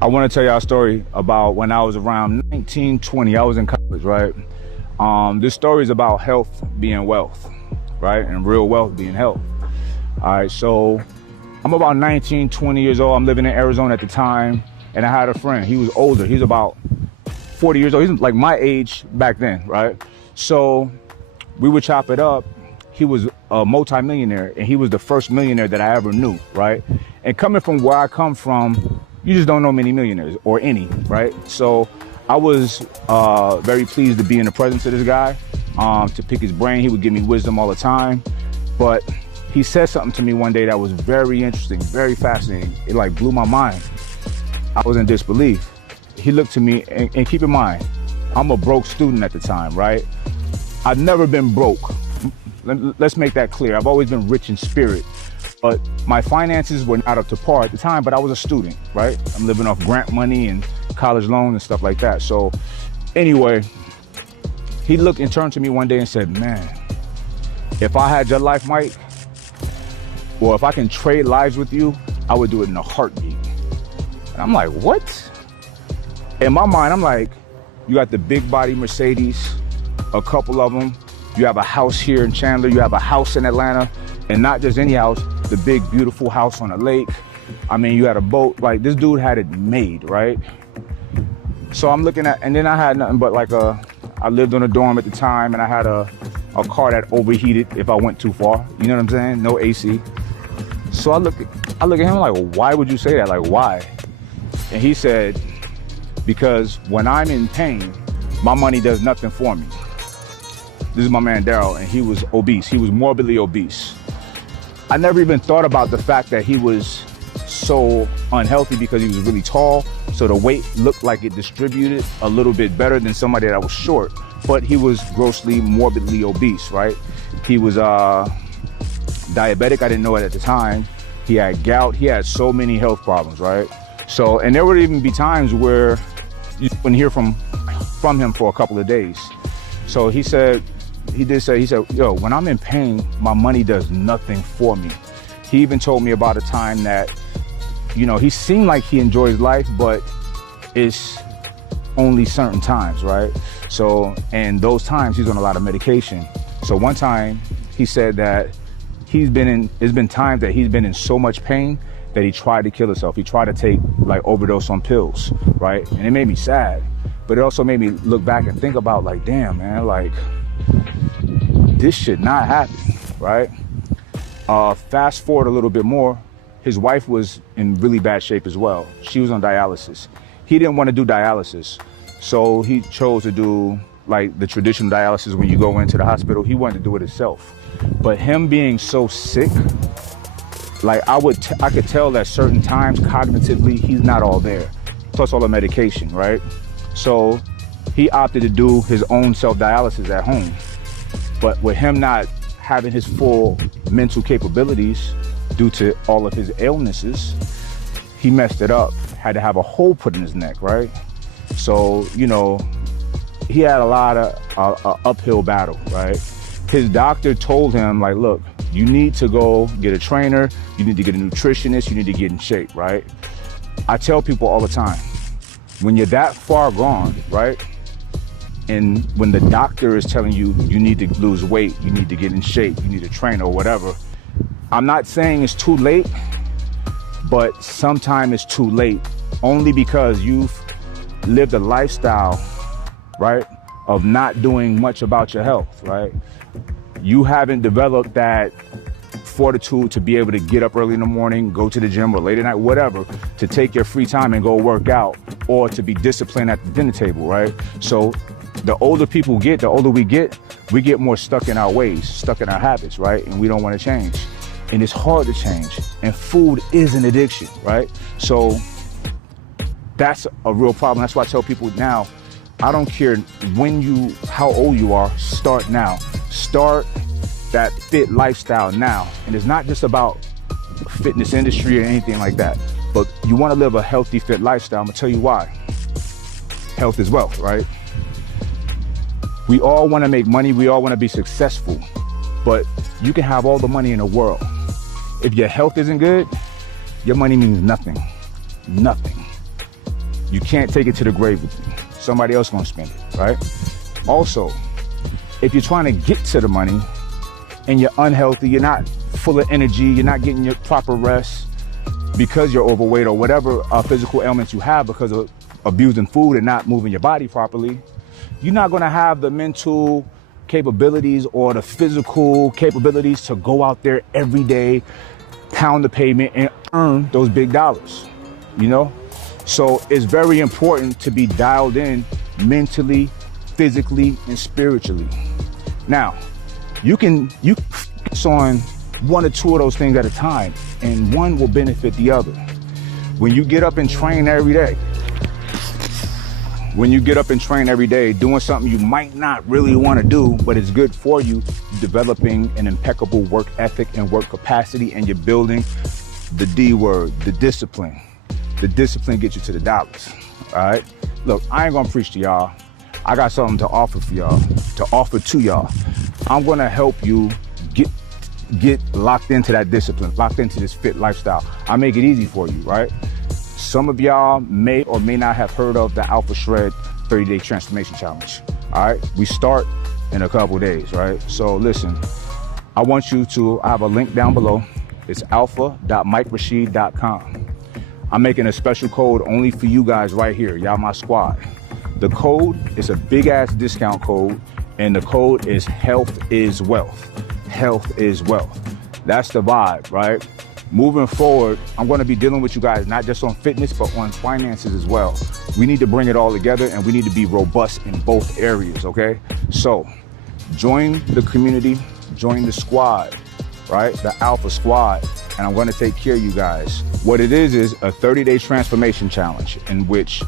I want to tell y'all a story about when I was around 19, 20. I was in college, right? This story is about health being wealth, right? And real wealth being health. All right, so I'm about 19, 20 years old. I'm living in Arizona at the time, and I had a friend. He was older. He's about 40 years old. He's like my age back then, right? So we would chop it up. He was a multimillionaire, and he was the first millionaire that I ever knew, right? And coming from where I come from, you just don't know many millionaires or any, right? So I was very pleased to be in the presence of this guy, to pick his brain. He would give me wisdom all the time. But he said something to me one day that was very interesting, very fascinating. It like blew my mind. I was in disbelief. He looked to me, and keep in mind, I'm a broke student at the time, right? I've never been broke. Let's make that clear. I've always been rich in spirit, but my finances were not up to par at the time, but I was a student, right? I'm living off grant money and college loans and stuff like that. So anyway, he looked and turned to me one day and said, man, if I had your life, Mike, or if I can trade lives with you, I would do it in a heartbeat. And I'm like, what? In my mind, I'm like, you got the big body Mercedes, a couple of them. You have a house here in Chandler. You have a house in Atlanta, and not just any house, the big, beautiful house on a lake. I mean, you had a boat. Like, this dude had it made, right? So I'm looking at, and then I had nothing but like I lived on a dorm at the time, and I had a car that overheated if I went too far. You know what I'm saying? No AC. So I look at him like, well, why would you say that? Like, why? And he said, because when I'm in pain, my money does nothing for me. This is my man Daryl, and he was obese. He was morbidly obese. I never even thought about the fact that he was so unhealthy because he was really tall, so the weight looked like it distributed a little bit better than somebody that was short, but he was grossly morbidly obese, right? He was diabetic. I didn't know it at the time. He had gout. He had so many health problems, right? So, and there would even be times where you wouldn't hear from him for a couple of days. So he said, yo, when I'm in pain, my money does nothing for me. He even told me about a time that, you know, he seemed like he enjoys life, but it's only certain times, right? So, and those times he's on a lot of medication. So one time he said that there's been times that he's been in so much pain that he tried to kill himself. He tried to take like overdose on pills, right? And it made me sad, but it also made me look back and think about like, damn, man, like, this should not happen, right? Fast forward a little bit more, his wife was in really bad shape as well. She was on dialysis. He didn't want to do dialysis, so he chose to do like the traditional dialysis when you go into the hospital. He wanted to do it himself. But him being so sick, like I could tell that certain times cognitively, he's not all there, plus all the medication, right? So he opted to do his own self-dialysis at home. But with him not having his full mental capabilities due to all of his illnesses, he messed it up, had to have a hole put in his neck, right? So, you know, he had a lot of uphill battle, right? His doctor told him, like, look, you need to go get a trainer, you need to get a nutritionist, you need to get in shape, right? I tell people all the time, when you're that far gone, right? And when the doctor is telling you, you need to lose weight, you need to get in shape, you need a trainer or whatever, I'm not saying it's too late, but sometimes it's too late only because you've lived a lifestyle, right, of not doing much about your health, right? You haven't developed that fortitude to be able to get up early in the morning, go to the gym or late at night, whatever, to take your free time and go work out, or to be disciplined at the dinner table, right? So the older people get, the older we get more stuck in our ways, stuck in our habits, right? And we don't want to change. And it's hard to change. And food is an addiction, right? So that's a real problem. That's why I tell people now, I don't care how old you are, start now. Start that fit lifestyle now. And it's not just about the fitness industry or anything like that, but you want to live a healthy, fit lifestyle. I'm gonna tell you why. Health is wealth, right? We all want to make money. We all want to be successful, but you can have all the money in the world. If your health isn't good, your money means nothing, nothing. You can't take it to the grave with you. Somebody else gonna spend it, right? Also, if you're trying to get to the money and you're unhealthy, you're not full of energy, you're not getting your proper rest because you're overweight or whatever physical ailments you have because of abusing food and not moving your body properly, you're not gonna have the mental capabilities or the physical capabilities to go out there every day, pound the pavement and earn those big dollars, you know? So it's very important to be dialed in mentally, physically, and spiritually. Now, you focus on one or two of those things at a time, and one will benefit the other. When you get up and train every day, doing something you might not really want to do, but it's good for you, developing an impeccable work ethic and work capacity, and you're building the D word, the discipline. The discipline gets you to the dollars, all right? Look, I ain't gonna preach to y'all. I got something to offer for y'all, to y'all. I'm gonna help you get locked into that discipline, locked into this fit lifestyle. I make it easy for you, right? Some of y'all may or may not have heard of the Alpha Shred 30-Day Transformation Challenge, all right? We start in a couple days, right? So listen, I want you to, I have a link down below. It's alpha.mikerashid.com. I'm making a special code only for you guys right here, y'all my squad. The code is a big ass discount code, and the code is Health is Wealth. Health is Wealth. That's the vibe, right? Moving forward, I'm gonna be dealing with you guys, not just on fitness, but on finances as well. We need to bring it all together, and we need to be robust in both areas, okay? So, join the community, join the squad, right? The Alpha Squad, and I'm gonna take care of you guys. What it is a 30-day transformation challenge in which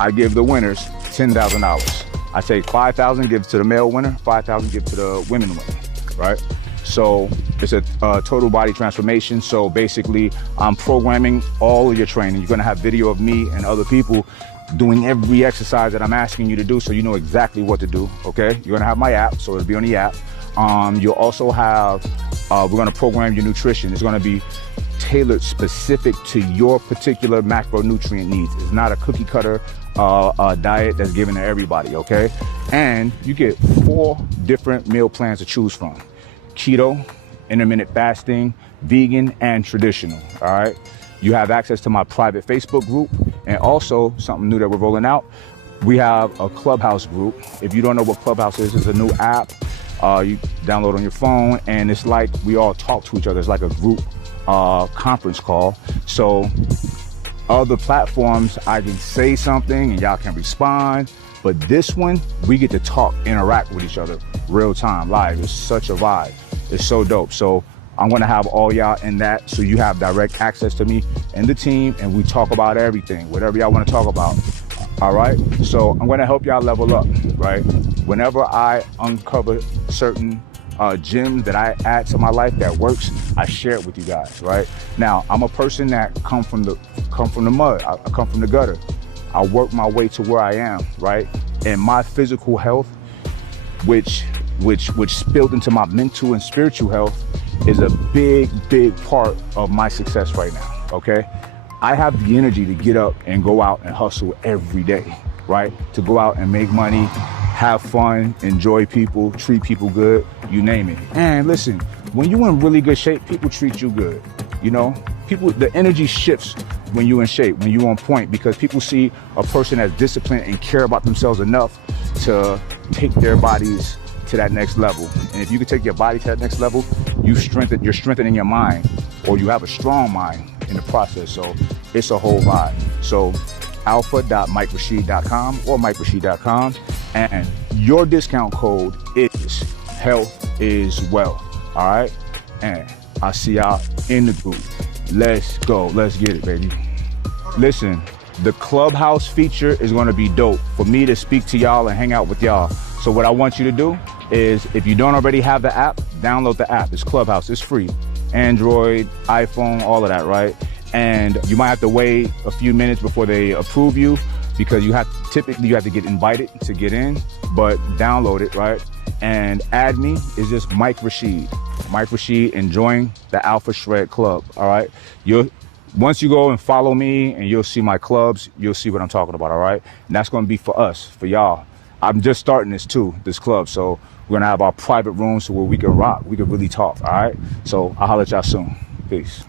I give the winners $10,000. I take 5,000, give to the male winner, 5,000, give to the women winner, right? So it's a total body transformation. So basically, I'm programming all of your training. You're gonna have video of me and other people doing every exercise that I'm asking you to do, so you know exactly what to do, okay? You're gonna have my app, so it'll be on the app. You'll also have, we're gonna program your nutrition. It's gonna be tailored specific to your particular macronutrient needs. It's not a cookie cutter diet that's given to everybody, okay? And you get 4 different meal plans to choose from: keto, intermittent fasting, vegan, and traditional, all right? You have access to my private Facebook group, and also something new that we're rolling out. We have a Clubhouse group. If you don't know what Clubhouse is, it's a new app you download on your phone, and it's like we all talk to each other. It's like a group conference call. So other platforms, I can say something and y'all can respond, but this one, we get to talk, interact with each other real time, live. It's such a vibe. It's so dope. So I'm gonna have all y'all in that, so you have direct access to me and the team, and we talk about everything, whatever y'all wanna talk about. All right, so I'm gonna help y'all level up, right? Whenever I uncover certain gems that I add to my life that works, I share it with you guys, right? Now, I'm a person that come from the mud. I come from the gutter. I work my way to where I am, right? And my physical health, which spilled into my mental and spiritual health, is a big part of my success right now, okay? I have the energy to get up and go out and hustle every day, right? To go out and make money, have fun, enjoy people, treat people good, you name it. And listen, when you're in really good shape, people treat you good, you know? The energy shifts when you're in shape, when you're on point, because people see a person that's disciplined and care about themselves enough to take their bodies to that next level. And if you can take your body to that next level, you're strengthening your mind, or you have a strong mind in the process. So it's a whole vibe. So alpha.mikerashid.com or mikerashid.com, and your discount code is Health is Wealth. All right, and I'll see y'all in the group. Let's go. Let's get it, baby. Listen, the Clubhouse feature is going to be dope for me to speak to y'all and hang out with y'all. So what I want you to do is, if you don't already have the app, download the app. It's Clubhouse. It's free. Android, iPhone, all of that, right? And you might have to wait a few minutes before they approve you, because typically you have to get invited to get in, but download it, right? And add me is just Mike Rashid. Mike Rashid, enjoying the Alpha Shred Club, all right? Once you go and follow me and you'll see my clubs, you'll see what I'm talking about, all right? And that's going to be for us, for y'all. I'm just starting this too, this club. So we're going to have our private rooms where we can rock. We can really talk, all right? So I'll holler at y'all soon. Peace.